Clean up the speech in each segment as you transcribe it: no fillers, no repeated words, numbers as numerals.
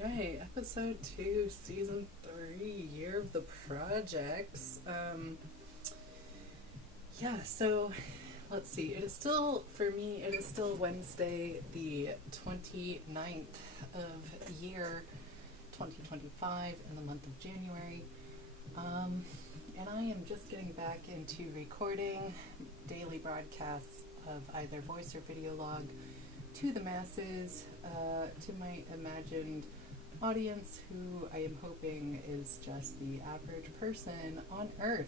Right, episode 2, season 3, year of the projects. So let's see. It is still, for me, it is still Wednesday, the 29th of year 2025 in the month of January. And I am just getting back into recording daily broadcasts of either voice or video log to the masses, to my imagined audience, who I am hoping is just the average person on Earth.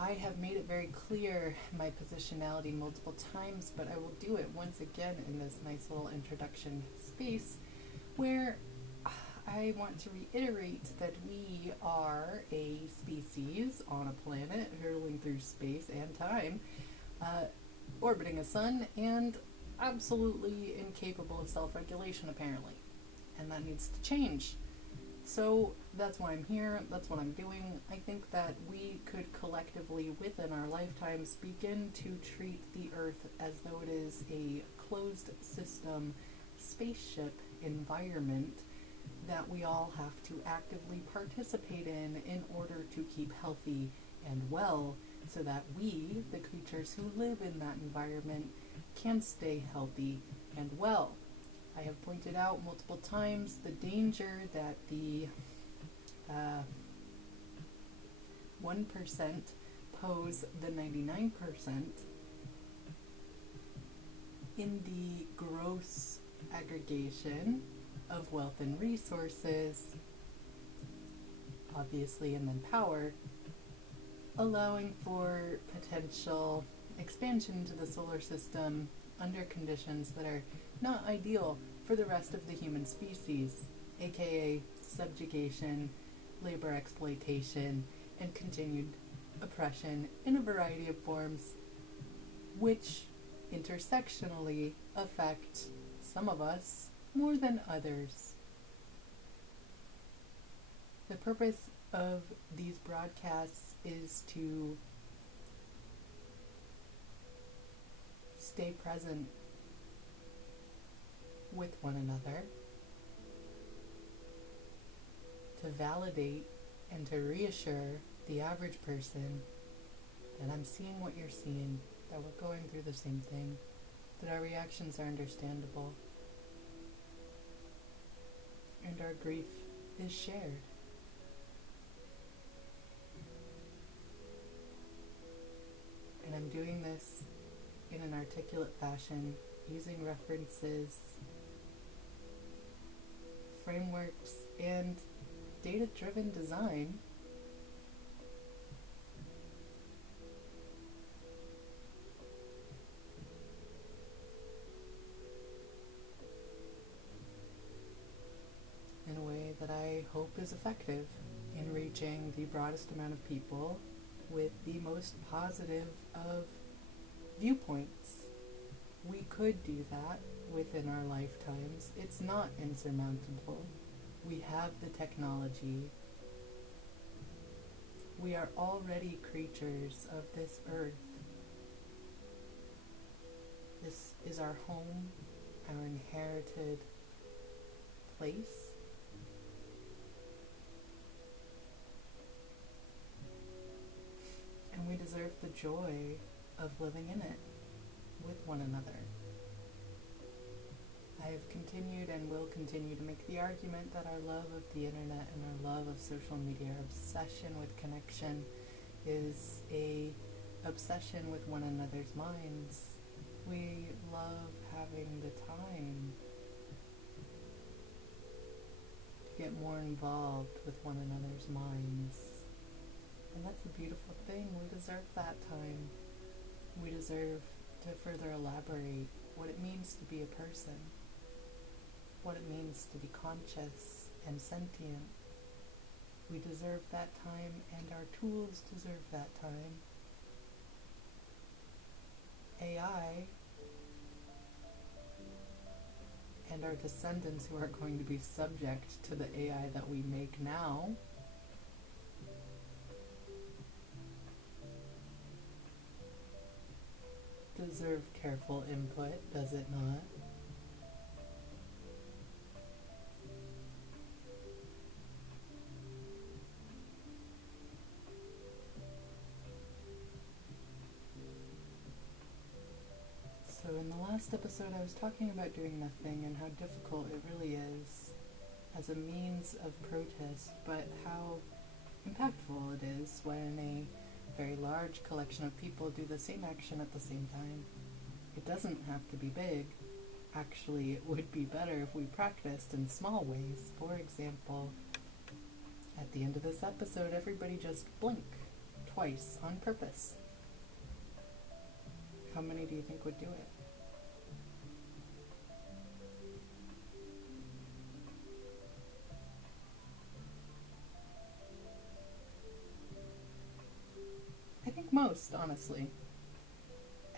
I have made it very clear my positionality multiple times, but I will do it once again in this nice little introduction space where I want to reiterate that we are a species on a planet hurtling through space and time, orbiting a sun, and absolutely incapable of self-regulation, apparently. And that needs to change. So that's why I'm here, that's what I'm doing. I think that we could collectively, within our lifetimes, begin to treat the Earth as though it is a closed system spaceship environment that we all have to actively participate in order to keep healthy and well, so that we, the creatures who live in that environment, can stay healthy and well. I have pointed out multiple times the danger that the 1% pose the 99% in the gross aggregation of wealth and resources, obviously, and then power, allowing for potential expansion into the solar system under conditions that are not ideal for the rest of the human species, aka subjugation, labor exploitation, and continued oppression in a variety of forms, which intersectionally affect some of us more than others. The purpose of these broadcasts is to stay present with one another, to validate and to reassure the average person that I'm seeing what you're seeing, that we're going through the same thing, that our reactions are understandable, and our grief is shared. And I'm doing this in an articulate fashion, using references, frameworks, and data-driven design in a way that I hope is effective in reaching the broadest amount of people with the most positive of viewpoints. We could do that within our lifetimes. It's not insurmountable. We have the technology. We are already creatures of this earth. This is our home, our inherited place. And we deserve the joy of living in it with one another. I have continued and will continue to make the argument that our love of the internet and our love of social media, our obsession with connection, is a obsession with one another's minds. We love having the time to get more involved with one another's minds. And that's a beautiful thing. We deserve that time. We deserve to further elaborate what it means to be a person, what it means to be conscious and sentient. We deserve that time, and our tools deserve that time. AI and our descendants, who are going to be subject to the AI that we make now, deserve careful input, does it not? last episode I was talking about doing nothing and how difficult it really is as a means of protest, but how impactful it is when a very large collection of people do the same action at the same time. It doesn't have to be big. Actually, it would be better if we practiced in small ways. For example, at the end of this episode, everybody just blink twice on purpose. How many do you think would do it? I think most, honestly.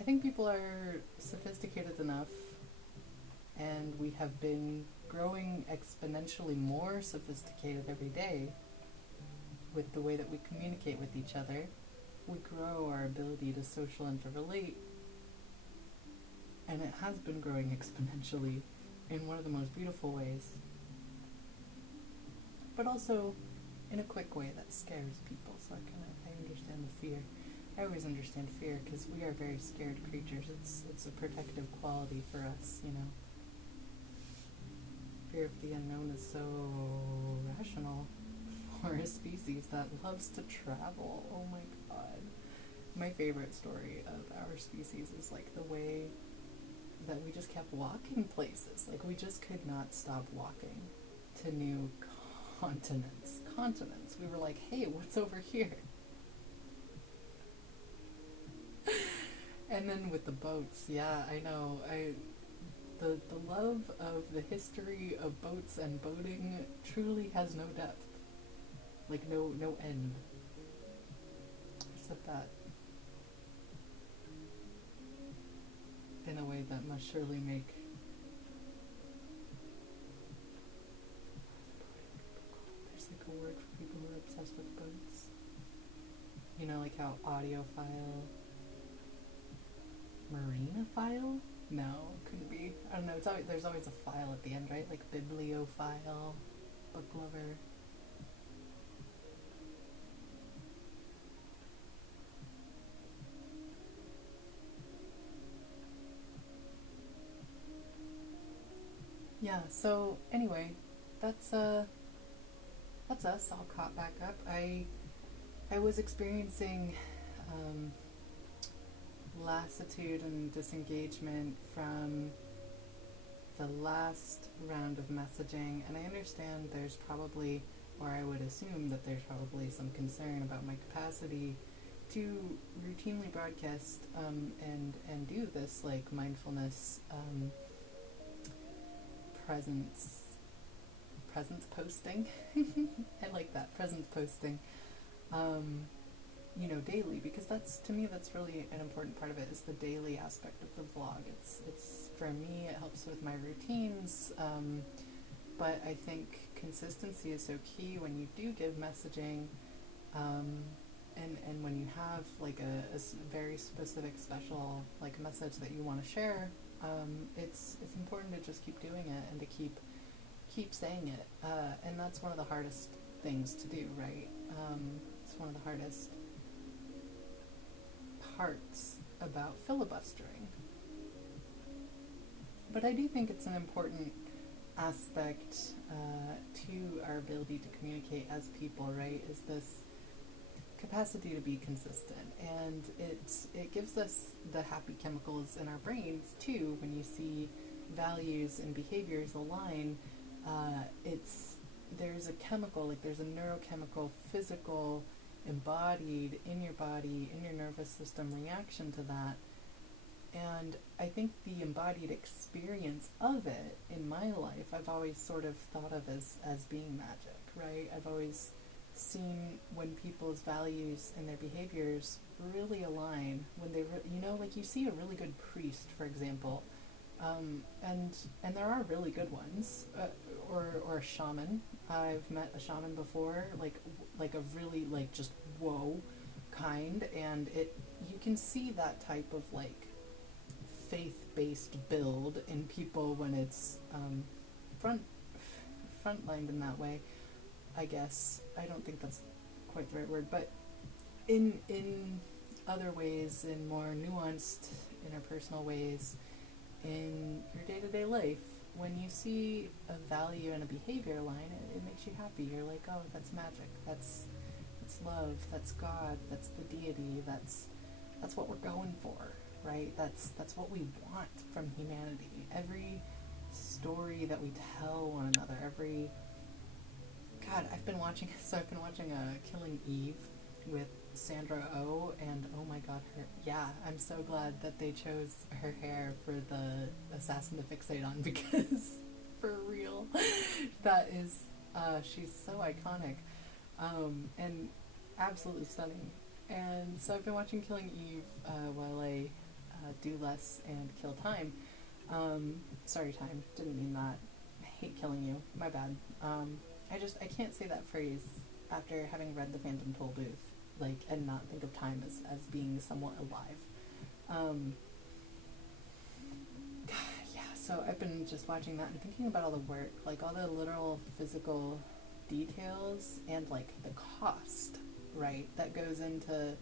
I think people are sophisticated enough, and we have been growing exponentially more sophisticated every day with the way that we communicate with each other. We grow our ability to social interrelate, and it has been growing exponentially in one of the most beautiful ways, but also in a quick way that scares people. So I understand the fear. I always understand fear because we are very scared creatures. It's a protective quality for us, you know. Fear of the unknown is so rational for a species that loves to travel. Oh my god. My favorite story of our species is like the way that we just kept walking places. Like we just could not stop walking to new continents. We were like, hey, what's over here? And then with the boats, yeah, I know. The love of the history of boats and boating truly has no depth. Like no end. I said that in a way that must surely make there's like a word for people who are obsessed with boats. You know, like how audiophile, marinophile? No, couldn't be. I don't know. There's always a file at the end, right? Like bibliophile, book lover. Yeah. So anyway, that's us all caught back up. I was experiencing lassitude and disengagement from the last round of messaging, and I understand there's probably, or I would assume that there's probably some concern about my capacity to routinely broadcast and do this like mindfulness presence posting. I like that, presence posting. You know, daily, because to me that's really an important part of it, is the daily aspect of the vlog. It's for me, it helps with my routines, but I think consistency is so key when you do give messaging, and when you have like a very specific special like message that you want to share, it's important to just keep doing it and to keep saying it, and that's one of the hardest things to do, right? It's one of the hardest parts about filibustering. But I do think it's an important aspect to our ability to communicate as people, right? Is this capacity to be consistent, and it gives us the happy chemicals in our brains too. When you see values and behaviors align, there's a chemical, like there's a neurochemical, physical, embodied in your body, in your nervous system reaction to that. And I think the embodied experience of it in my life, I've always sort of thought of as being magic, right? I've always seen when people's values and their behaviors really align, when they, like you see a really good priest, for example, and there are really good ones, or a shaman. I've met a shaman before, like a really like just whoa kind, and you can see that type of like faith-based build in people when it's frontlined in that way, I guess. I don't think that's quite the right word, but in other ways, in more nuanced interpersonal ways, in your day-to-day life, when you see a value in a behavior line, it makes you happy. You're like, oh, that's magic. That's love. That's God. That's the deity. That's what we're going for, right? That's what we want from humanity. Every story that we tell one another, every God, I've been watching Killing Eve with Sandra Oh, and oh my God, I'm so glad that they chose her hair for the assassin to fixate on, because for real, that is, she's so iconic, and absolutely stunning. And so I've been watching Killing Eve while I do less and kill time. Sorry, time, didn't mean that. I hate killing you, my bad. I can't say that phrase after having read The Phantom Tollbooth, like, and not think of time as being somewhat alive. Yeah, so I've been just watching that and thinking about all the work, like all the literal physical details and like the cost, right, that goes into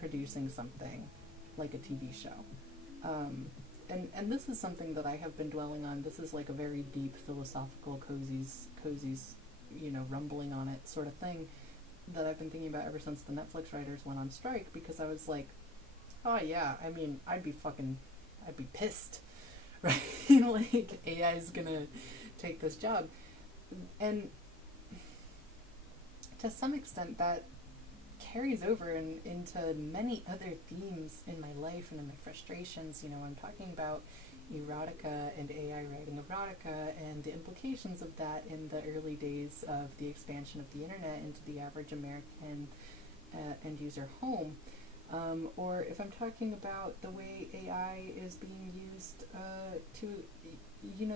producing something like a TV show. And this is something that I have been dwelling on. This is like a very deep philosophical cozy's, rumbling on it sort of thing that I've been thinking about ever since the Netflix writers went on strike, because I was like, oh yeah, I mean, I'd be pissed, right? Like, AI's gonna take this job. And to some extent that carries over into many other themes in my life and in my frustrations. I'm talking about erotica and AI writing erotica and the implications of that in the early days of the expansion of the internet into the average American end user home. Or if I'm talking about the way AI is being used to,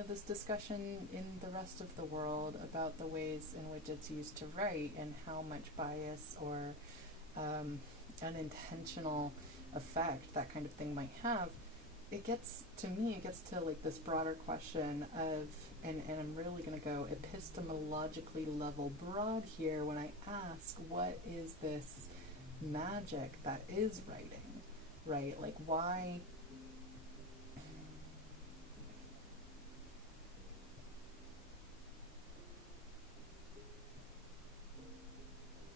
this discussion in the rest of the world about the ways in which it's used to write and how much bias or unintentional effect that kind of thing might have, it gets to like this broader question of, and I'm really going to go epistemologically level broad here when I ask, what is this magic that is writing, right? Like, why?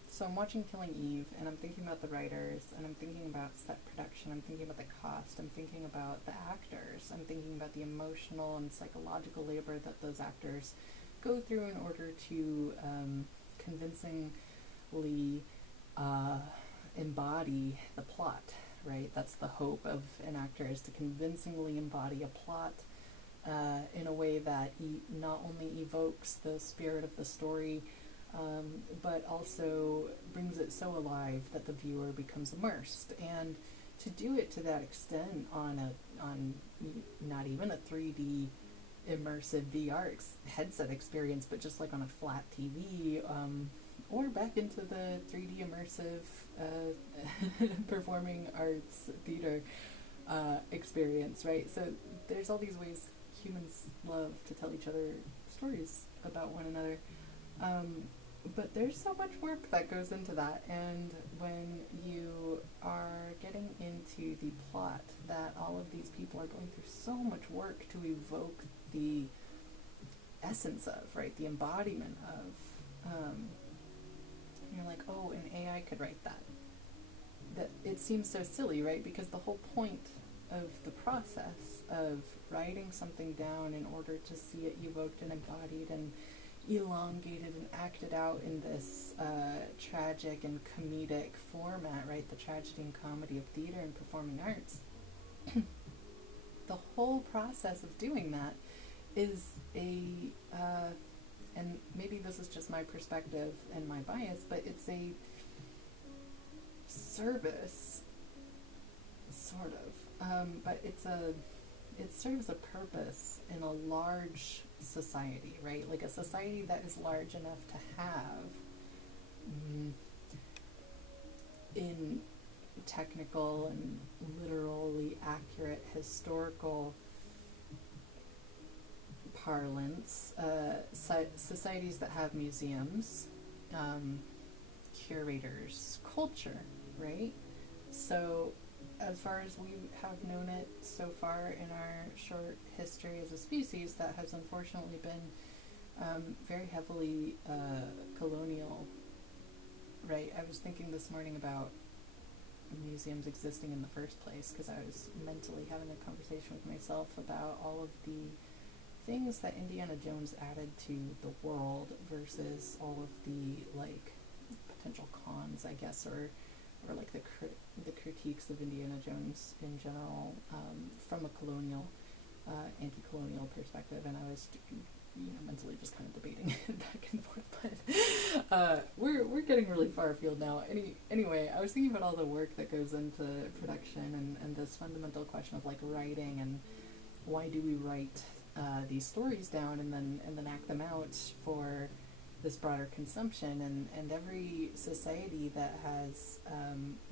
So I'm watching Killing Eve, and I'm thinking about the writers, and I'm thinking about set production, I'm thinking about the cost, I'm thinking about the actors, I'm thinking about the emotional and psychological labor that those actors go through in order to convincingly embody the plot, right? That's the hope of an actor, is to convincingly embody a plot in a way that not only evokes the spirit of the story, but also brings it so alive that the viewer becomes immersed. And to do it to that extent on not even a 3D immersive VR headset experience, but just like on a flat TV, or back into the 3D immersive performing arts theater experience, right? So there's all these ways humans love to tell each other stories about one another. But there's so much work that goes into that, and when you are getting into the plot that all of these people are going through so much work to evoke the essence of, right, the embodiment of, you're like, oh, an AI could write that. That it seems so silly, right? Because the whole point of the process of writing something down in order to see it evoked and embodied and elongated and acted out in this tragic and comedic format, right? The tragedy and comedy of theater and performing arts. The whole process of doing that is and maybe this is just my perspective and my bias, but it's a service, sort of. But it serves a purpose in a large society, right? Like a society that is large enough to have, in technical and literally accurate historical parlance, societies that have museums, curators, culture, right? So as far as we have known it so far in our short history as a species that has unfortunately been very heavily colonial, right? I was thinking this morning about museums existing in the first place because I was mentally having a conversation with myself about all of the things that Indiana Jones added to the world versus all of the like potential cons, I guess, or like the critiques of Indiana Jones in general from a colonial, anti-colonial perspective, and I was mentally just kind of debating back and forth, but we're getting really far afield now. Anyway, I was thinking about all the work that goes into production and this fundamental question of like writing and why do we write these stories down and then act them out for this broader consumption, and every society that has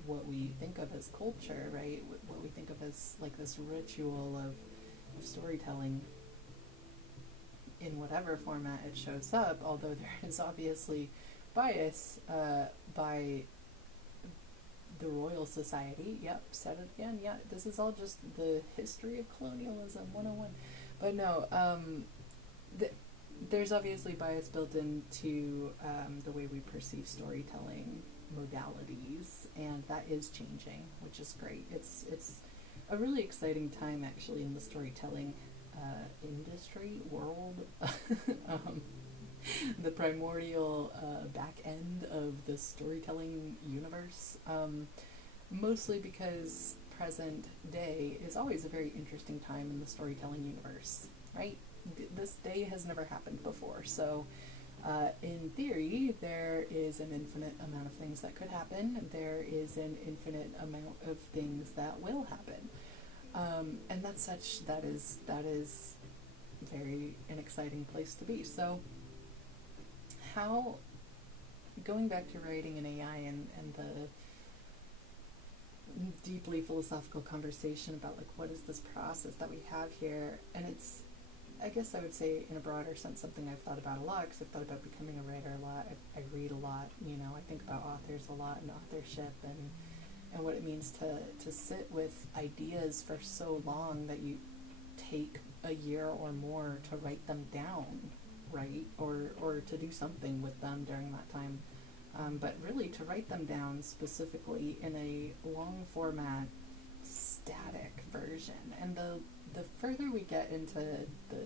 what we think of as culture, right? What we think of as like this ritual of storytelling in whatever format it shows up, although there is obviously bias by the Royal Society. Yep, said it again. Yeah, this is all just the history of colonialism 101. But no, there's obviously bias built into the way we perceive storytelling modalities, and that is changing, which is great. It's a really exciting time actually in the storytelling industry world. The primordial back end of the storytelling universe, mostly because present day is always a very interesting time in the storytelling universe, right? This day has never happened before, so in theory there is an infinite amount of things that could happen. There is an infinite amount of things that will happen, and that is very an exciting place to be. So how, going back to writing in AI and the deeply philosophical conversation about like what is this process that we have here, and it's, I guess I would say in a broader sense, something I've thought about a lot because I've thought about becoming a writer a lot. I read a lot, I think about authors a lot and authorship and what it means to sit with ideas for so long that you take a year or more to write them down, right? Or to do something with them during that time. But really to write them down specifically in a long format, static version. And the further we get into the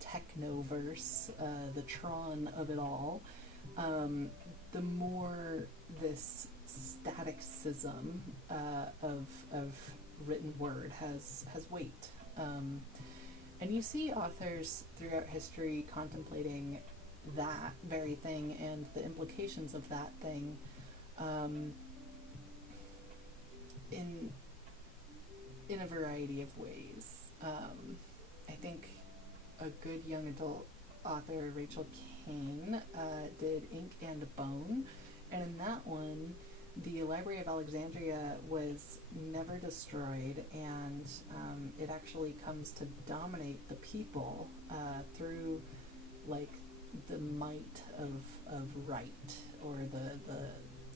technoverse, the Tron of it all, the more this staticism of written word has weight. And you see authors throughout history contemplating that very thing and the implications of that thing in a variety of ways. I think a good young adult author, Rachel Caine, did Ink and Bone, and in that one, the Library of Alexandria was never destroyed, and it actually comes to dominate the people through like the might of right, or the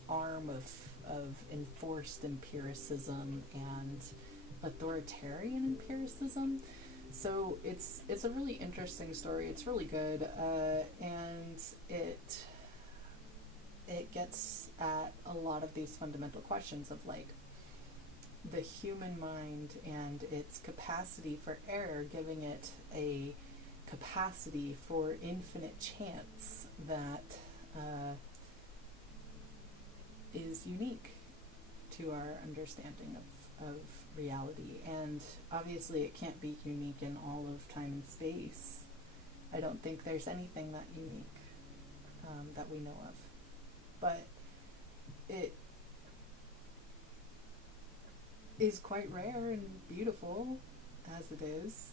arm of enforced empiricism and authoritarian empiricism. So it's a really interesting story. It's really good, and it gets at a lot of these fundamental questions of like the human mind and its capacity for error, giving it a capacity for infinite chance that is unique to our understanding of reality. And obviously it can't be unique in all of time and space. I don't think there's anything that unique that we know of. But it is quite rare and beautiful as it is.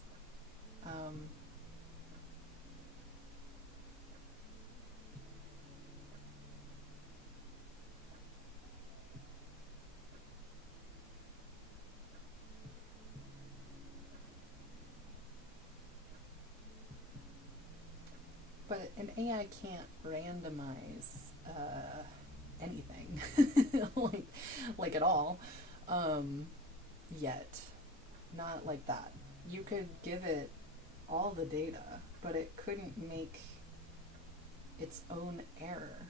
But an AI can't randomize anything, like at all, yet. not like that. You could give it all the data, but it couldn't make its own error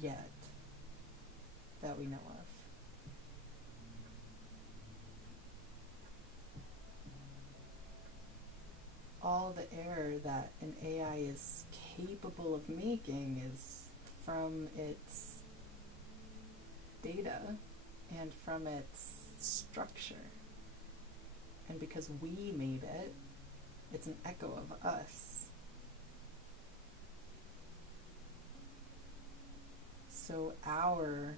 yet that we know of. All the error that an AI is capable of making is from its data and from its structure. And because we made it, it's an echo of us. So our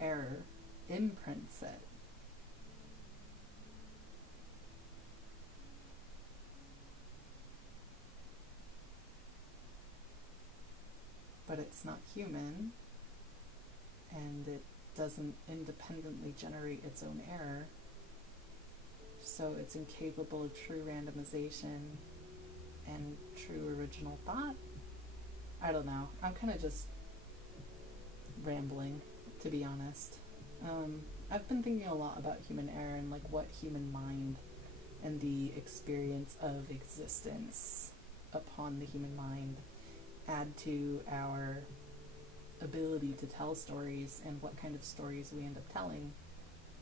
error imprints it. But it's not human, and it doesn't independently generate its own error, so it's incapable of true randomization and true original thought. I don't know. I'm kind of just rambling, to be honest. I've been thinking a lot about human error and like what human mind and the experience of existence upon the human mind add to our ability to tell stories and what kind of stories we end up telling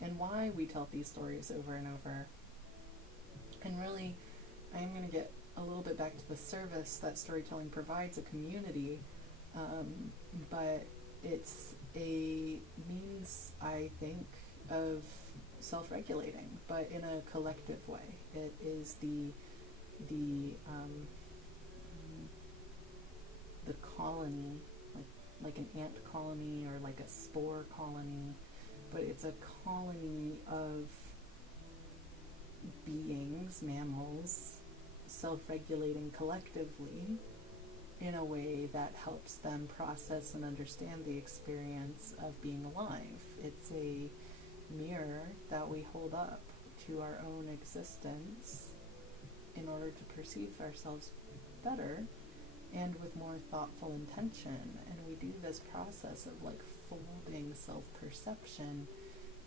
and why we tell these stories over and over. And really, I am going to get a little bit back to the service that storytelling provides a community, but it's a means, I think, of self-regulating, but in a collective way. It is the colony, like an ant colony or like a spore colony, but it's a colony of beings, mammals, self-regulating collectively in a way that helps them process and understand the experience of being alive. It's a mirror that we hold up to our own existence in order to perceive ourselves better and with more thoughtful intention. And we do this process of like folding self-perception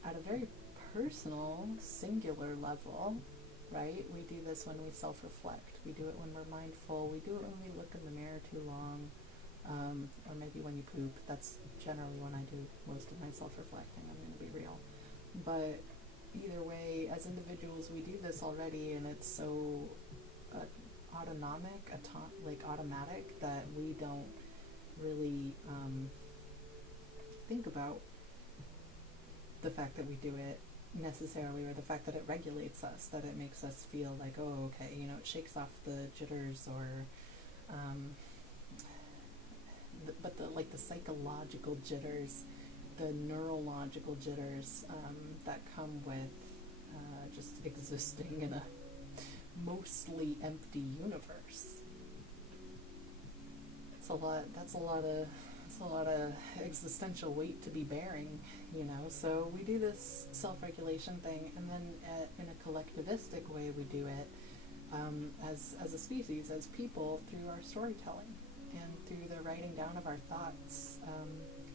at a very personal, singular level, right? We do this when we self-reflect. We do it when we're mindful. We do it when we look in the mirror too long, or maybe when you poop. That's generally when I do most of my self-reflecting, I'm going to be real. But either way, as individuals, we do this already, and it's so automatic that we don't really think about the fact that we do it necessarily, or the fact that it regulates us, that it makes us feel like, oh, okay, you know, it shakes off the jitters, or but the psychological jitters, the neurological jitters that come with just existing in a mostly empty universe. That's a lot of existential weight to be bearing, you know. So we do this self-regulation thing, and then in a collectivistic way we do it as a species, as people, through our storytelling and through the writing down of our thoughts.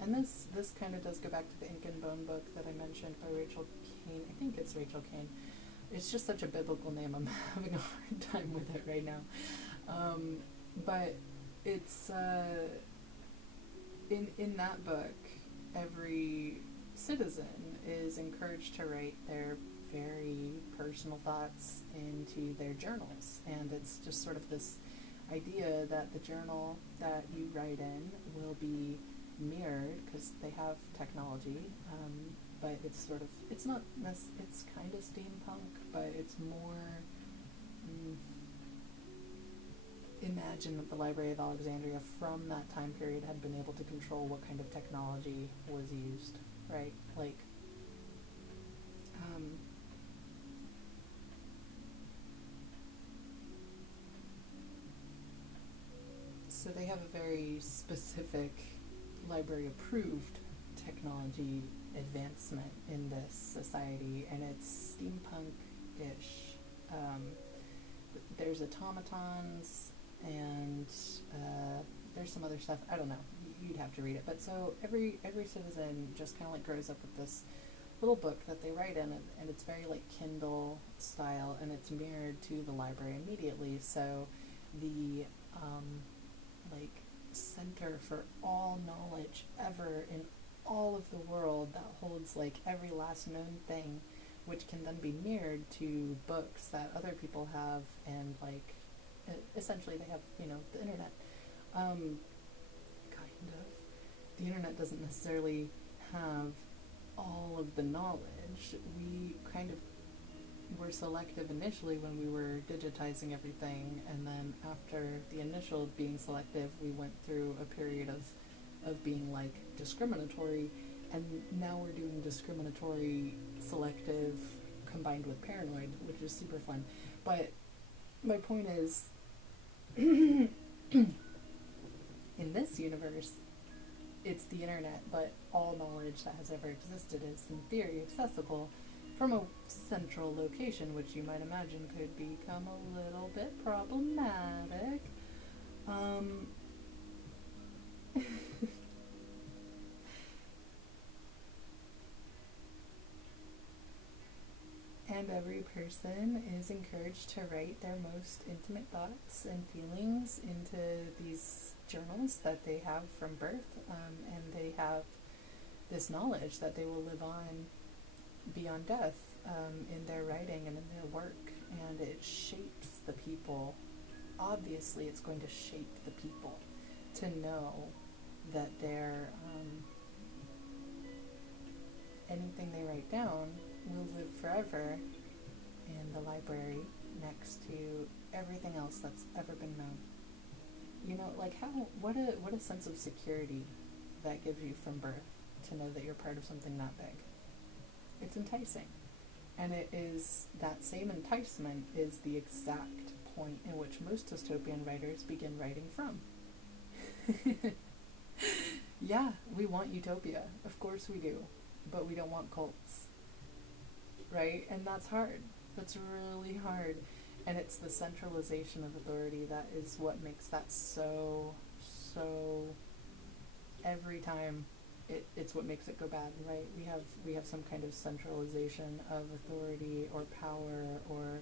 And this kind of does go back to the Ink and Bone book that I mentioned by Rachel Caine. I think it's Rachel Caine. It's just such a biblical name, I'm having a hard time with it right now. But it's, in that book, every citizen is encouraged to write their very personal thoughts into their journals. And it's just sort of this idea that the journal that you write in will be mirrored, because they have technology, but it's sort of, it's kind of steampunk, but it's more, imagine that the Library of Alexandria from that time period had been able to control what kind of technology was used, right? Like, so they have a very specific library-approved technology advancement in this society, and it's steampunk-ish. There's automatons, and there's some other stuff. I don't know. You'd have to read it. But so every citizen just kind of like grows up with this little book that they write in, and it's very like Kindle style, and it's mirrored to the library immediately. So the like center for all knowledge ever in all of the world that holds like every last known thing, which can then be mirrored to books that other people have, and like essentially they have, you know, the internet. Kind of. The internet doesn't necessarily have all of the knowledge. We kind of were selective initially when we were digitizing everything, and then after the initial being selective, we went through a period of being like discriminatory, and now we're doing discriminatory, selective, combined with paranoid, which is super fun. But my point is, in this universe, it's the internet, but all knowledge that has ever existed is, in theory, accessible from a central location, which you might imagine could become a little bit problematic. And every person is encouraged to write their most intimate thoughts and feelings into these journals that they have from birth, and they have this knowledge that they will live on beyond death, in their writing and in their work, and it shapes the people. Obviously, it's going to shape the people to know that their anything they write down will live forever in the library next to everything else that's ever been known. You know, like what a sense of security that gives you from birth, to know that you're part of something that big. It's enticing. And it is, that same enticement is the exact point in which most dystopian writers begin writing from. Yeah, we want utopia. Of course we do. But we don't want cults. Right? And that's hard. That's really hard. And it's the centralization of authority that is what makes that so every time it's what makes it go bad, right? We have some kind of centralization of authority or power, or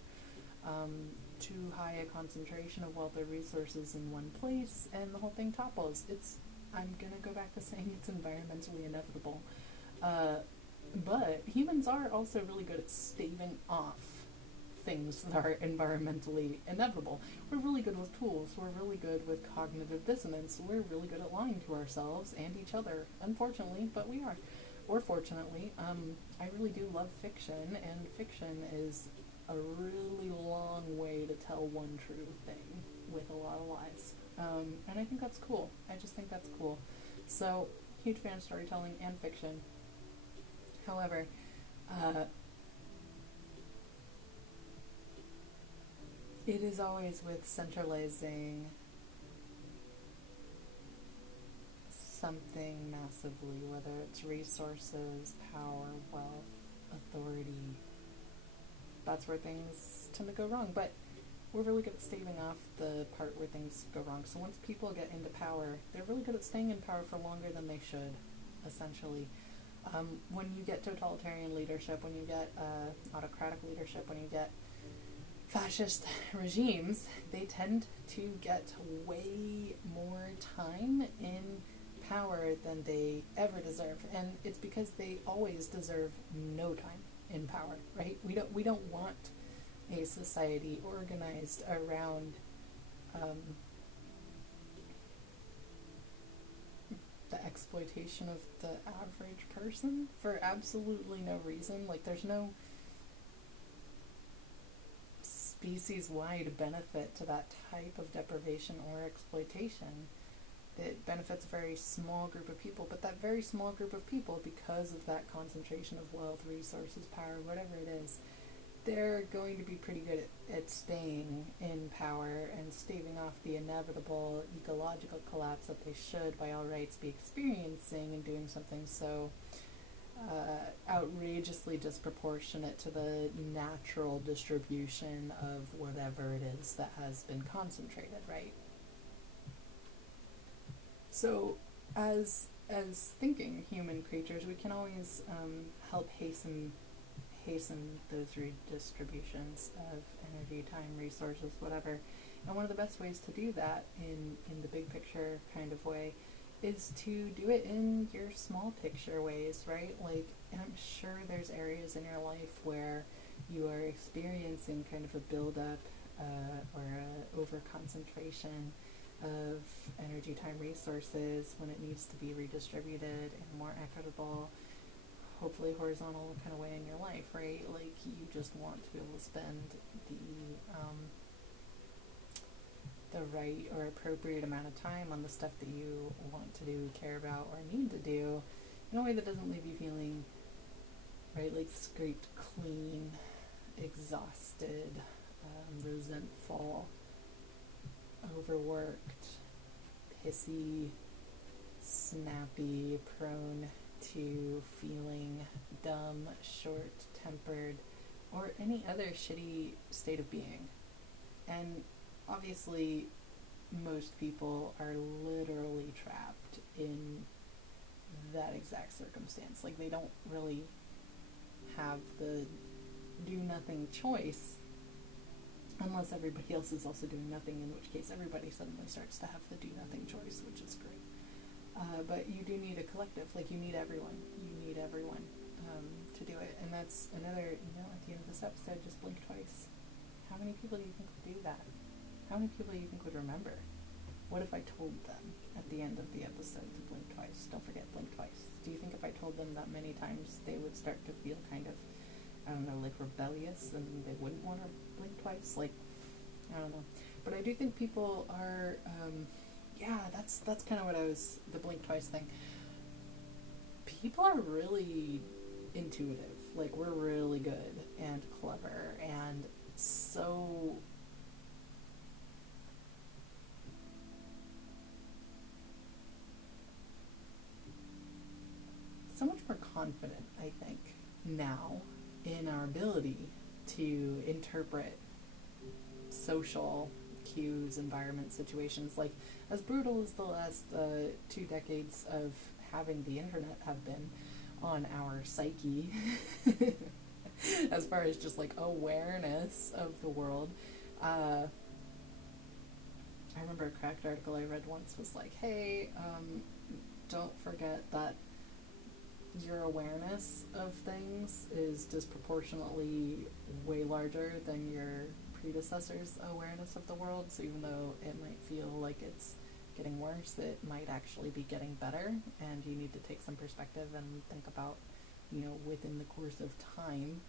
too high a concentration of wealth or resources in one place, and the whole thing topples. I'm gonna go back to saying it's environmentally inevitable. But humans are also really good at staving off things that are environmentally inevitable. We're really good with tools. We're really good with cognitive dissonance. We're really good at lying to ourselves and each other, unfortunately, but we are. Or fortunately, I really do love fiction, and fiction is a really long way to tell one true thing with a lot of lies. And I think that's cool. I just think that's cool. So, huge fan of storytelling and fiction. However, it is always with centralizing something massively, whether it's resources, power, wealth, authority. That's where things tend to go wrong. But we're really good at staving off the part where things go wrong. So once people get into power, they're really good at staying in power for longer than they should, essentially. When you get totalitarian leadership, when you get autocratic leadership, when you get fascist regimes, they tend to get way more time in power than they ever deserve, and it's because they always deserve no time in power, right? We don't want a society organized around the exploitation of the average person for absolutely no reason. Like, there's no species-wide benefit to that type of deprivation or exploitation. It benefits a very small group of people, but that very small group of people, because of that concentration of wealth, resources, power, whatever it is, they're going to be pretty good at staying in power and staving off the inevitable ecological collapse that they should, by all rights, be experiencing, and doing something so outrageously disproportionate to the natural distribution of whatever it is that has been concentrated, right? So, as as thinking human creatures, we can always help hasten those redistributions of energy, time, resources, whatever. And one of the best ways to do that in the big picture kind of way is to do it in your small picture ways, right? Like, and I'm sure there's areas in your life where you are experiencing kind of a buildup or a over concentration of energy, time, resources when it needs to be redistributed in a more equitable, hopefully horizontal kind of way in your life, right? Like, you just want to be able to spend the right or appropriate amount of time on the stuff that you want to do, care about, or need to do in a way that doesn't leave you feeling, right, like scraped clean, exhausted, resentful, overworked, pissy, snappy, prone to feeling dumb, short-tempered, or any other shitty state of being. And obviously, most people are literally trapped in that exact circumstance. Like, they don't really have the do-nothing choice unless everybody else is also doing nothing, in which case everybody suddenly starts to have the do-nothing choice, which is great. But you do need a collective. Like, you need everyone. You need everyone to do it. And that's another, at the end of this episode, just blink twice. How many people do you think would do that? How many people do you think would remember? What if I told them at the end of the episode to blink twice? Don't forget, blink twice. Do you think if I told them that many times, they would start to feel kind of, I don't know, like rebellious, and they wouldn't want to blink twice? Like, I don't know. But I do think people are, that's kind of what the blink twice thing. People are really intuitive. Like, we're really good and clever and so much more confident, I think, now in our ability to interpret social cues, environment, situations. Like, as brutal as the last 2 decades of having the internet have been on our psyche, as far as just like awareness of the world, I remember a cracked article I read once was like, hey, don't forget that your awareness of things is disproportionately way larger than your predecessor's awareness of the world. So even though it might feel like it's getting worse, it might actually be getting better, and you need to take some perspective and think about, within the course of time,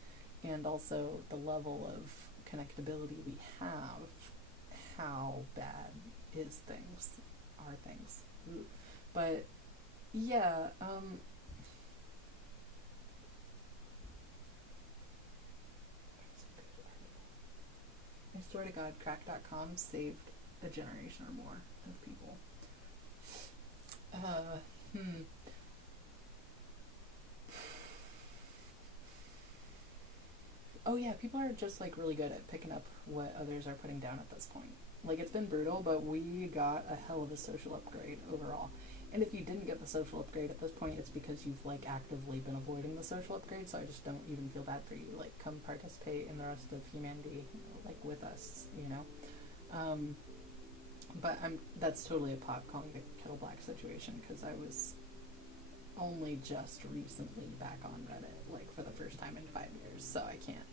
and also the level of connectability we have, how bad are things. Ooh. But yeah, I swear to God, crack.com saved a generation or more of people. Oh yeah, people are just like really good at picking up what others are putting down at this point. Like, it's been brutal, but we got a hell of a social upgrade overall. And if you didn't get the social upgrade at this point, it's because you've like actively been avoiding the social upgrade, so I just don't even feel bad for you. Like, come participate in the rest of humanity, like, with us, But that's totally a pot calling the kettle black situation, because I was only just recently back on Reddit, like, for the first time in 5 years, so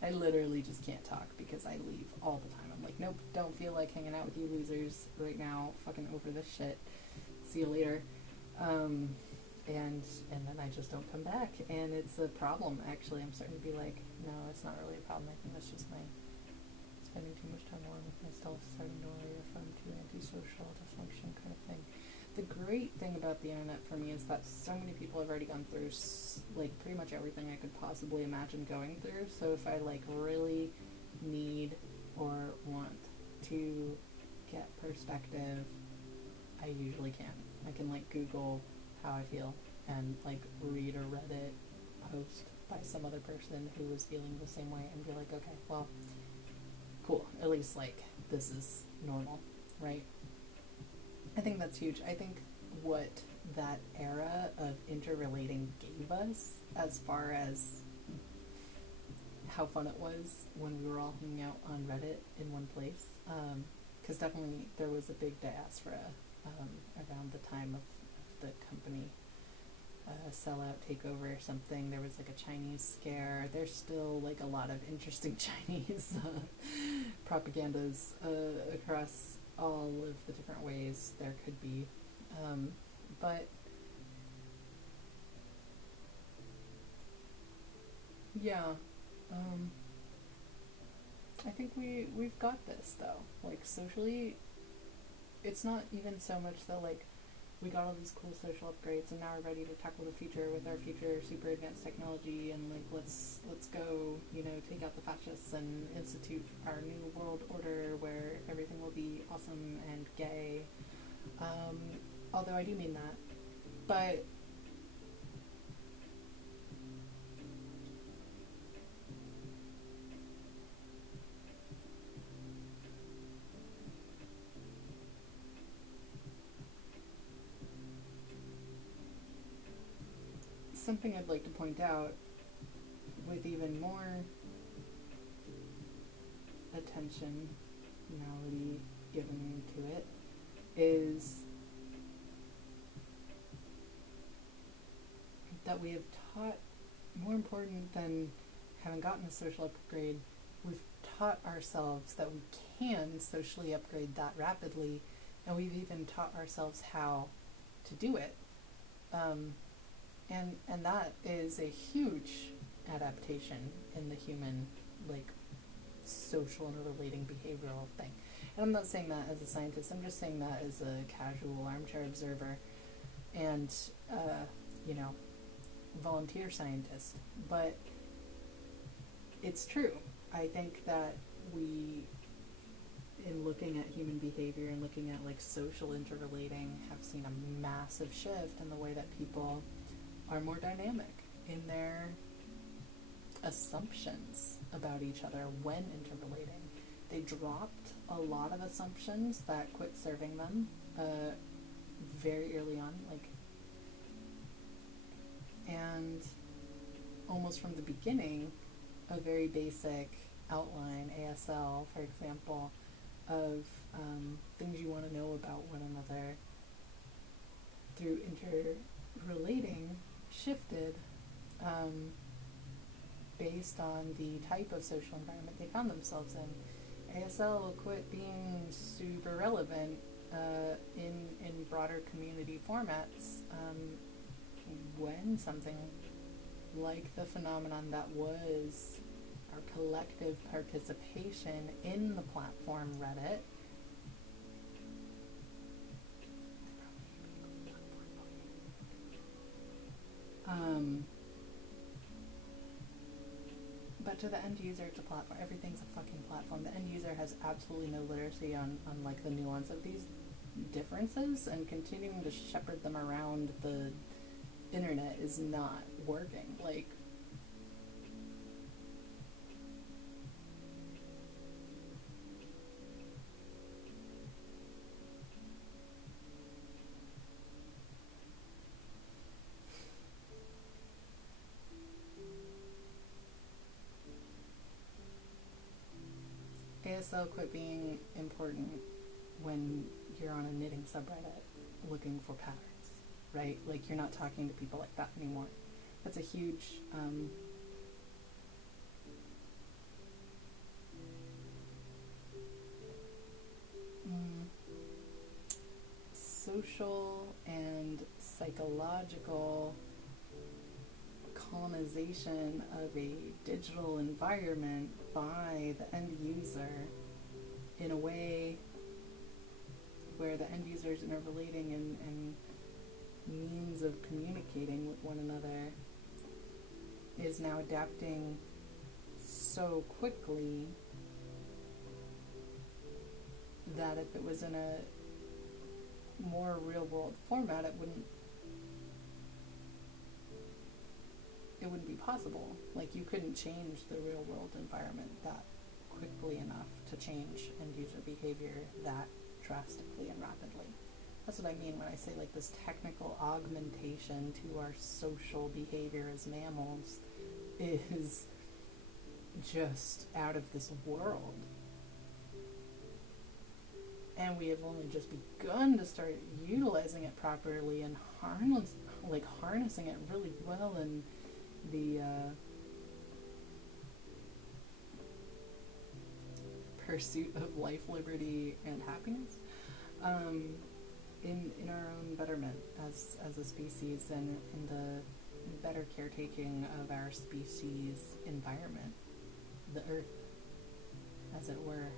I literally just can't talk because I leave all the time. I'm like, nope, don't feel like hanging out with you losers right now, fucking over this shit, see you later. And then I just don't come back, and it's a problem, actually. I'm starting to be like, no, it's not really a problem. I think that's just my spending too much time alone with myself, starting to worry if I'm too antisocial to function, kind of thing. The great thing about the internet for me is that so many people have already gone through like pretty much everything I could possibly imagine going through. So if I like really need or want to get perspective, I usually can. I can like Google how I feel and like read a Reddit post by some other person who was feeling the same way and be like, okay, well, cool, at least like this is normal, right? I think that's huge. I think what that era of interrelating gave us, as far as how fun it was when we were all hanging out on Reddit in one place. Because definitely there was a big diaspora around the time of the company sellout takeover or something. There was like a Chinese scare. There's still like a lot of interesting Chinese propagandas across all of the different ways there could be. But yeah, I think we've got this though. Like socially, it's not even so much that like we got all these cool social upgrades and now we're ready to tackle the future with our future super advanced technology and like let's go, you know, take out the fascists and institute our new world order where everything will be awesome and gay. Although I do mean that. But something I'd like to point out, with even more attentionality given to it, is that we have taught, more important than having gotten a social upgrade, we've taught ourselves that we can socially upgrade that rapidly, and we've even taught ourselves how to do it. And that is a huge adaptation in the human, like, social and relating behavioral thing. And I'm not saying that as a scientist, I'm just saying that as a casual armchair observer and, you know, volunteer scientist. But it's true. I think that we, in looking at human behavior and looking at, like, social interrelating, have seen a massive shift in the way that people are more dynamic in their assumptions about each other when interrelating. They dropped a lot of assumptions that quit serving them very early on, like, and almost from the beginning, a very basic outline, ASL, for example, of things you want to know about one another through interrelating shifted based on the type of social environment they found themselves in. ASL quit being super relevant in broader community formats when something like the phenomenon that was our collective participation in the platform Reddit. But to the end user, it's a platform. Everything's a fucking platform. The end user has absolutely no literacy on like the nuance of these differences, and continuing to shepherd them around the internet is not working. Like, ASL quit being important when you're on a knitting subreddit looking for patterns, right? Like, you're not talking to people like that anymore. That's a huge social and psychological colonization of a digital environment by the end user in a way where the end user is interrelating and means of communicating with one another is now adapting so quickly that if it was in a more real world format, it wouldn't be possible. Like, you couldn't change the real world environment that quickly enough to change end user behavior that drastically and rapidly. That's what I mean when I say like this technical augmentation to our social behavior as mammals is just out of this world. And we have only just begun to start utilizing it properly and harnessing it really well in the pursuit of life, liberty, and happiness, in our own betterment as a species, and in the better caretaking of our species environment, the earth, as it were.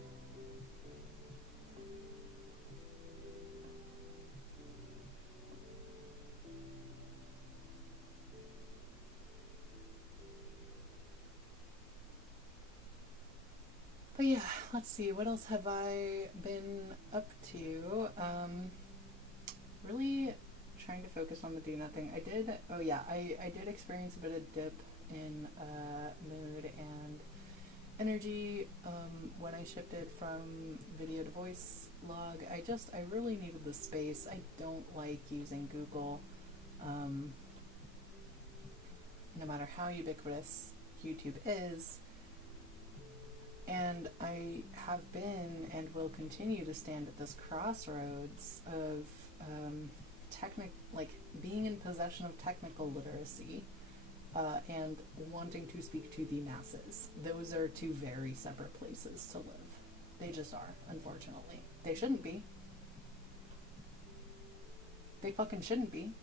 But yeah, let's see, what else have I been up to? Really trying to focus on the do nothing. I did experience a bit of dip in mood and energy when I shifted from video to voice log. I really needed the space. I don't like using Google, no matter how ubiquitous YouTube is. And I have been and will continue to stand at this crossroads of being in possession of technical literacy and wanting to speak to the masses. Those are two very separate places to live. They just are, unfortunately. They shouldn't be. They fucking shouldn't be.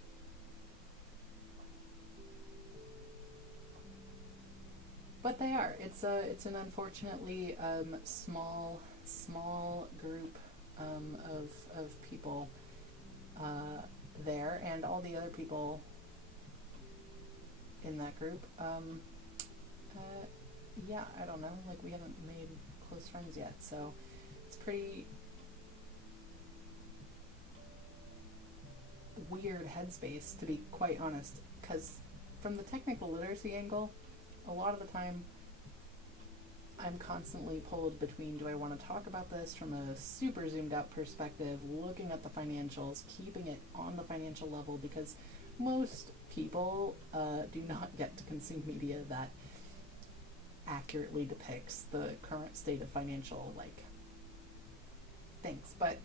But they are. It's an unfortunately small group of people there, and all the other people in that group. Yeah, I don't know. Like, we haven't made close friends yet, so it's pretty weird headspace, to be quite honest. Because from the technical literacy angle, a lot of the time I'm constantly pulled between, do I want to talk about this from a super zoomed out perspective, looking at the financials, keeping it on the financial level, because most people do not get to consume media that accurately depicts the current state of financial things. But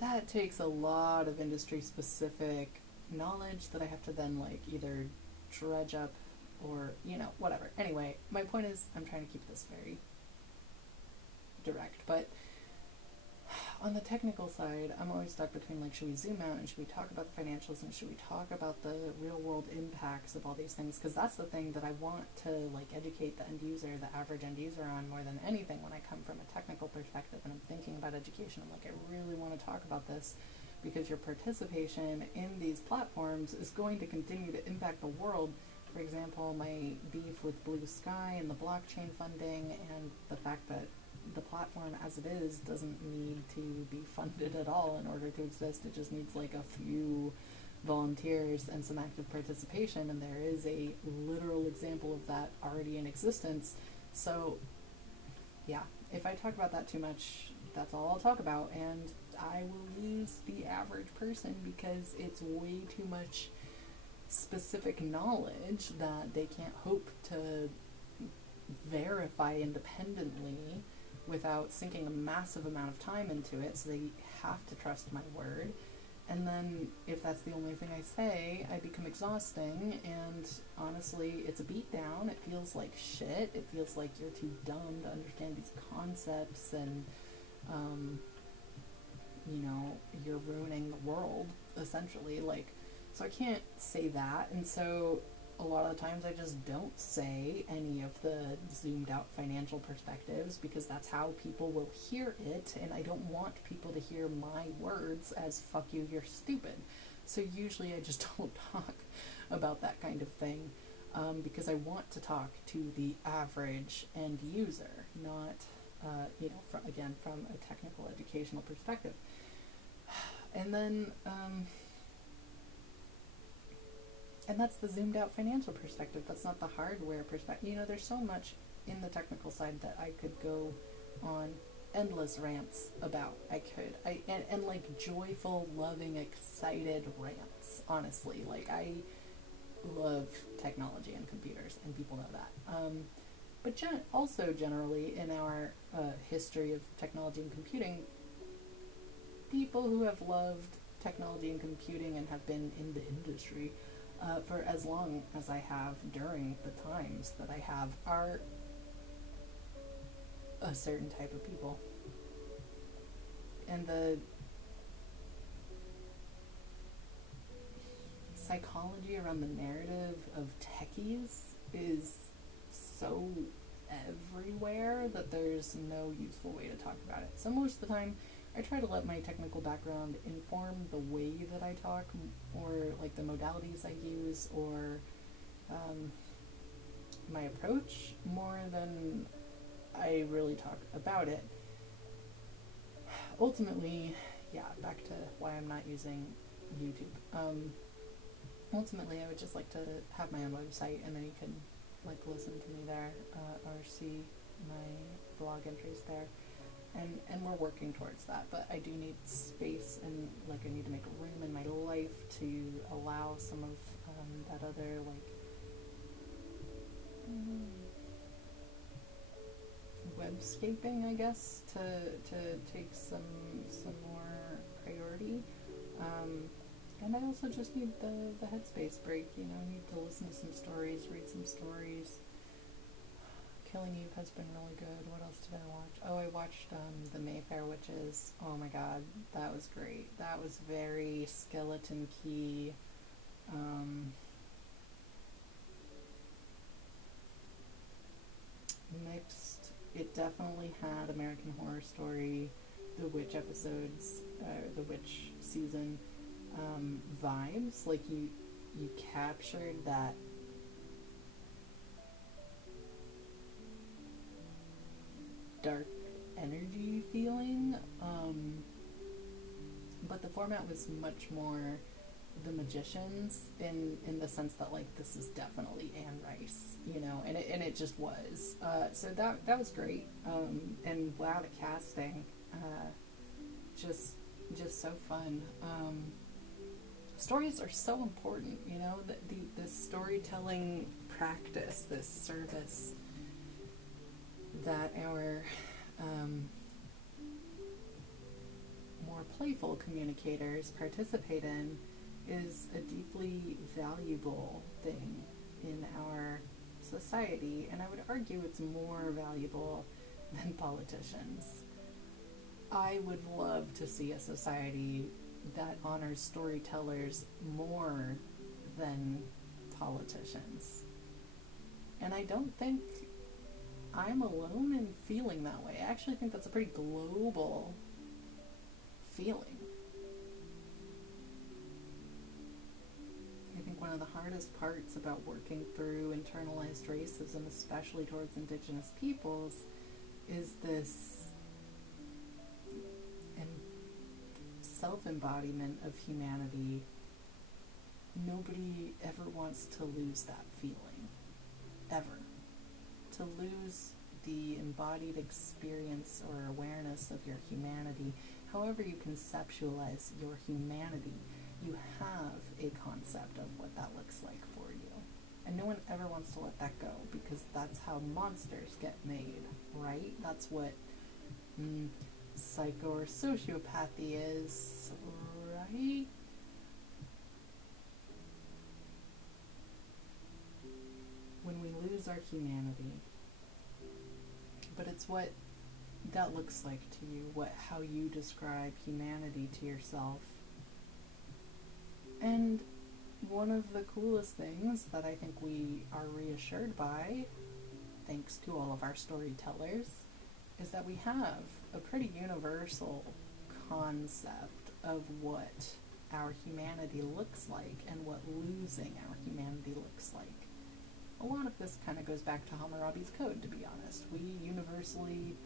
that takes a lot of industry specific knowledge that I have to then either dredge up or, whatever. Anyway, my point is, I'm trying to keep this very direct, but on the technical side, I'm always stuck between, should we zoom out and should we talk about the financials and should we talk about the real world impacts of all these things? Because that's the thing that I want to, educate the end user, the average end user on more than anything when I come from a technical perspective and I'm thinking about education. I'm I really want to talk about this because your participation in these platforms is going to continue to impact the world. For example, my beef with Blue Sky and the blockchain funding, and the fact that the platform as it is doesn't need to be funded at all in order to exist. It just needs a few volunteers and some active participation, and there is a literal example of that already in existence. So yeah, if I talk about that too much, that's all I'll talk about, and I will lose the average person because it's way too much specific knowledge that they can't hope to verify independently without sinking a massive amount of time into it, so they have to trust my word. And then if that's the only thing I say, I become exhausting, and honestly, it's a beatdown. It feels like shit. It feels like you're too dumb to understand these concepts, and you're ruining the world, essentially. So I can't say that, and so a lot of the times I just don't say any of the zoomed out financial perspectives because that's how people will hear it, and I don't want people to hear my words as fuck you, you're stupid. So usually I just don't talk about that kind of thing because I want to talk to the average end user, not, from a technical educational perspective. And then, and that's the zoomed out financial perspective. That's not the hardware perspective. There's so much in the technical side that I could go on. endless rants about. And like joyful, loving, excited rants, honestly. Like, I love technology and computers, and people know that. But also generally in our history of technology and computing, people who have loved technology and computing and have been in the industry for as long as I have during the times that I have are a certain type of people. And the psychology around the narrative of techies is so everywhere that there's no useful way to talk about it. So most of the time, I try to let my technical background inform the way that I talk, or like the modalities I use, or my approach, more than I really talk about it. Ultimately, yeah, back to why I'm not using YouTube. Ultimately, I would just like to have my own website, and then you can like listen to me there, or see my blog entries there. And we're working towards that, but I do need space, and like I need to make room in my life to allow some of that other like webscaping, I guess, to take some more priority. And I also just need the headspace break, you know, I need to listen to some stories, read some stories. Killing Eve has been really good. What else did I watch? Oh, I watched The Mayfair Witches. Oh my god, that was great. That was very Skeleton Key. Mixed. It definitely had American Horror Story, the witch episodes, the witch season vibes. Like you captured that dark energy feeling, but the format was much more The Magicians in the sense that like this is definitely Anne Rice, you know, and it just was. So that was great, and wow, the casting, just so fun. Stories are so important, you know, this storytelling practice, this service that our more playful communicators participate in is a deeply valuable thing in our society, and I would argue it's more valuable than politicians. I would love to see a society that honors storytellers more than politicians. And I don't think I'm alone in feeling that way. I actually think that's a pretty global feeling. I think one of the hardest parts about working through internalized racism, especially towards Indigenous peoples, is this self-embodiment of humanity. Nobody ever wants to lose that feeling. Ever. To lose the embodied experience or awareness of your humanity. However you conceptualize your humanity, you have a concept of what that looks like for you. And no one ever wants to let that go, because that's how monsters get made, right? That's what psycho or sociopathy is, right? When we lose our humanity. But it's what that looks like to you, how you describe humanity to yourself. And one of the coolest things that I think we are reassured by, thanks to all of our storytellers, is that we have a pretty universal concept of what our humanity looks like and what losing our humanity looks like. A lot of this kind of goes back to Hammurabi's Code, to be honest. We universally,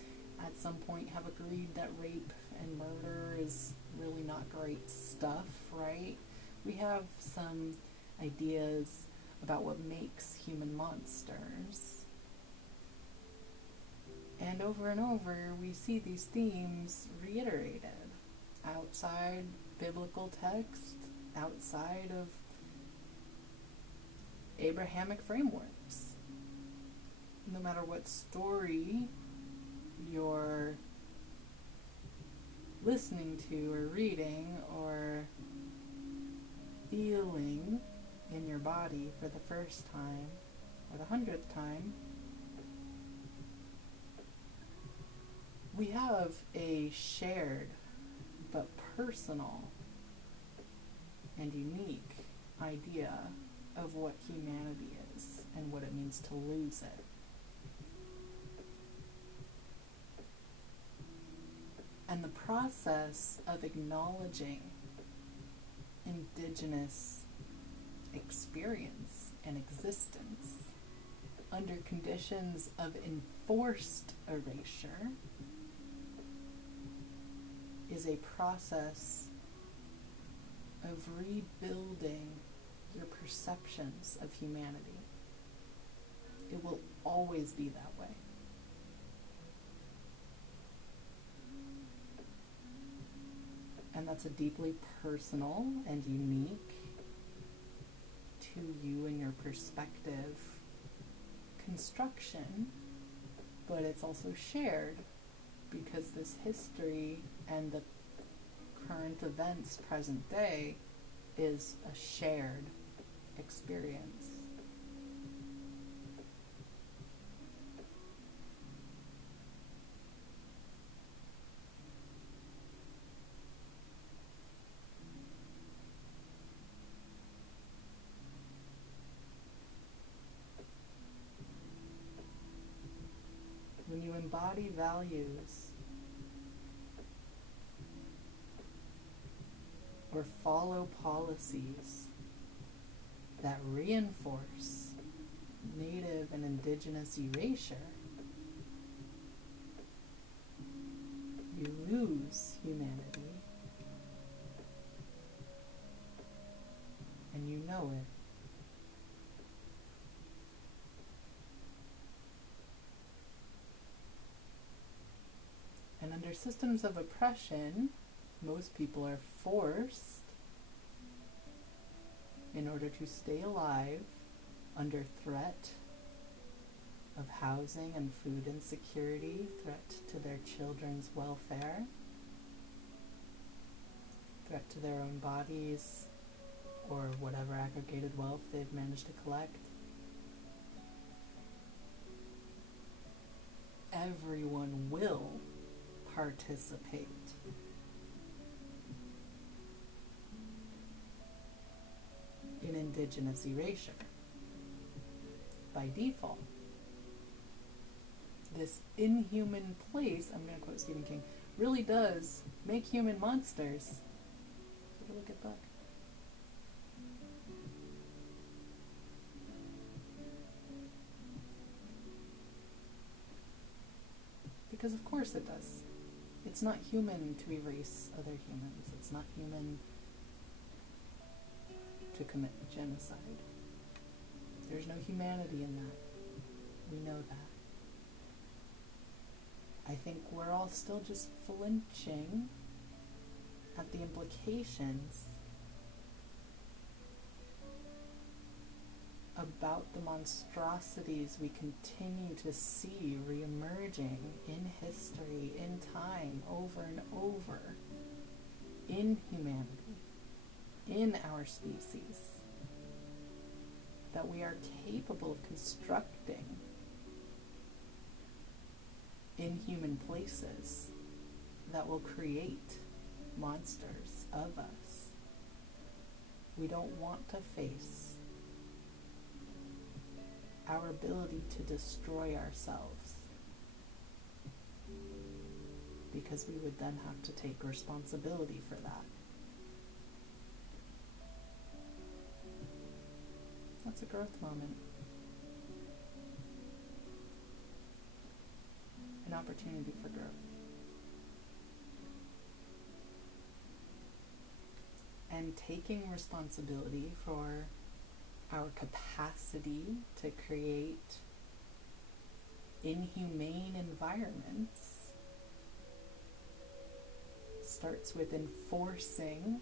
at some point, have agreed that rape and murder is really not great stuff, right? We have some ideas about what makes human monsters. And over, we see these themes reiterated outside biblical text, outside of Abrahamic frameworks. No matter what story you're listening to or reading or feeling in your body for the first time or the 100th time, we have a shared but personal and unique idea of what humanity is and what it means to lose it. And the process of acknowledging indigenous experience and existence under conditions of enforced erasure is a process of rebuilding your perceptions of humanity. It will always be that way. And that's a deeply personal and unique to you and your perspective construction, but it's also shared because this history and the current events present day is a shared experience. When you embody values or follow policies that reinforce Native and Indigenous erasure, you lose humanity, and you know it. And under systems of oppression, most people are forced, in order to stay alive, under threat of housing and food insecurity, threat to their children's welfare, threat to their own bodies, or whatever aggregated wealth they've managed to collect. Everyone will participate in Indigenous erasure by default. This inhuman place, I'm going to quote Stephen King, really does make human monsters. Take a look at Buck. Because of course it does. It's not human to erase other humans. It's not human to commit genocide. There's no humanity in that. We know that. I think we're all still just flinching at the implications about the monstrosities we continue to see reemerging in history, in time, over and over, in humanity, in our species, that we are capable of constructing in human places that will create monsters of us. We don't want to face our ability to destroy ourselves, because we would then have to take responsibility for that. That's a growth moment. An opportunity for growth. And taking responsibility for our capacity to create inhumane environments, starts with enforcing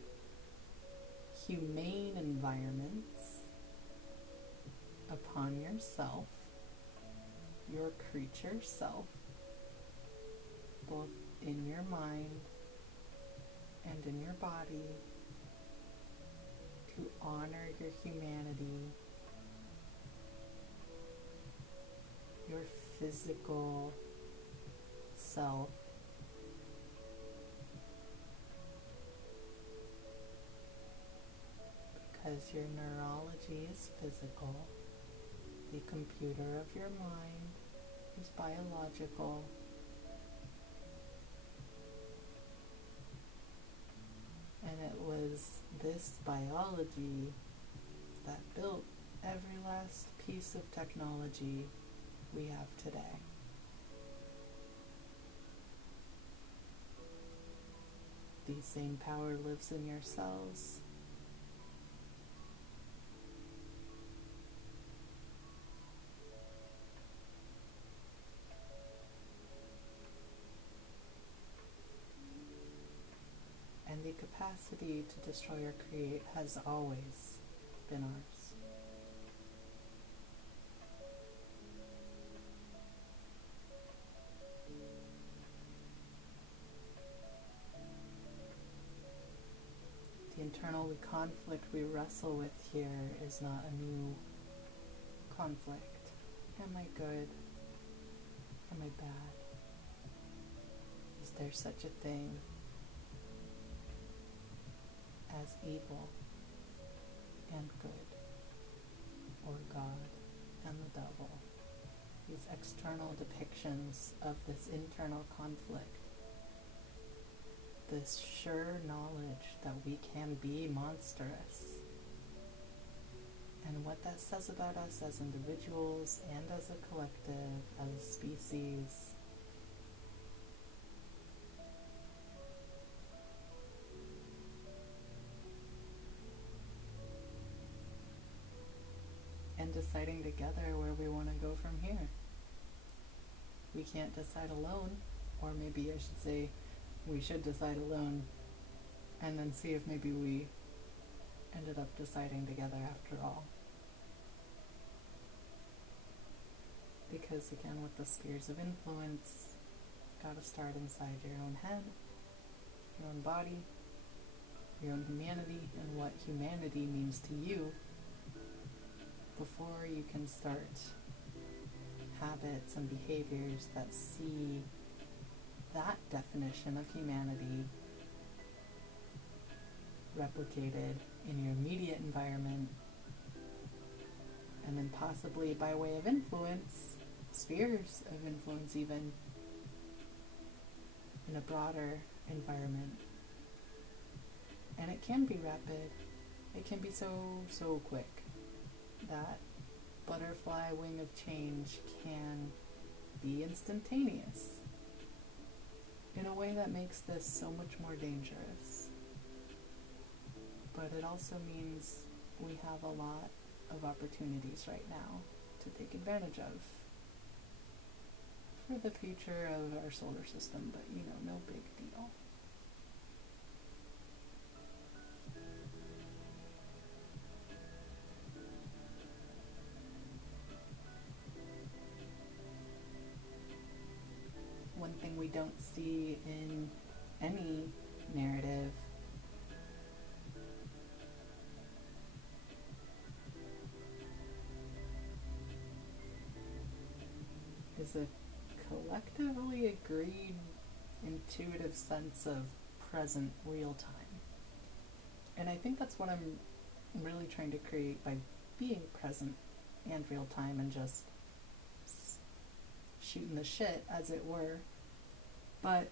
humane environments upon yourself, your creature self, both in your mind and in your body, to honor your humanity, your physical self, because your neurology is physical, the computer of your mind is biological, and it was this biology that built every last piece of technology we have today. The same power lives in your cells. And the capacity to destroy or create has always been ours. The internal conflict we wrestle with here is not a new conflict. Am I good? Am I bad? Is there such a thing as evil and good, or God and the devil? These external depictions of this internal conflict, this sure knowledge that we can be monstrous, and what that says about us as individuals and as a collective, as a species. And deciding together where we want to go from here. We can't decide alone, or maybe I should say we should decide alone and then see if maybe we ended up deciding together after all. Because again, with the spheres of influence, gotta start inside your own head, your own body, your own humanity, and what humanity means to you before you can start habits and behaviors that see that definition of humanity replicated in your immediate environment, and then possibly by way of influence, spheres of influence even, in a broader environment. And it can be rapid. It can be so quick. That butterfly wing of change can be instantaneous in a way that makes this so much more dangerous. But it also means we have a lot of opportunities right now to take advantage of for the future of our solar system, but no big deal. One thing we don't see in any narrative is a collectively agreed intuitive sense of present real time. And I think that's what I'm really trying to create by being present and real time and just shooting the shit, as it were. But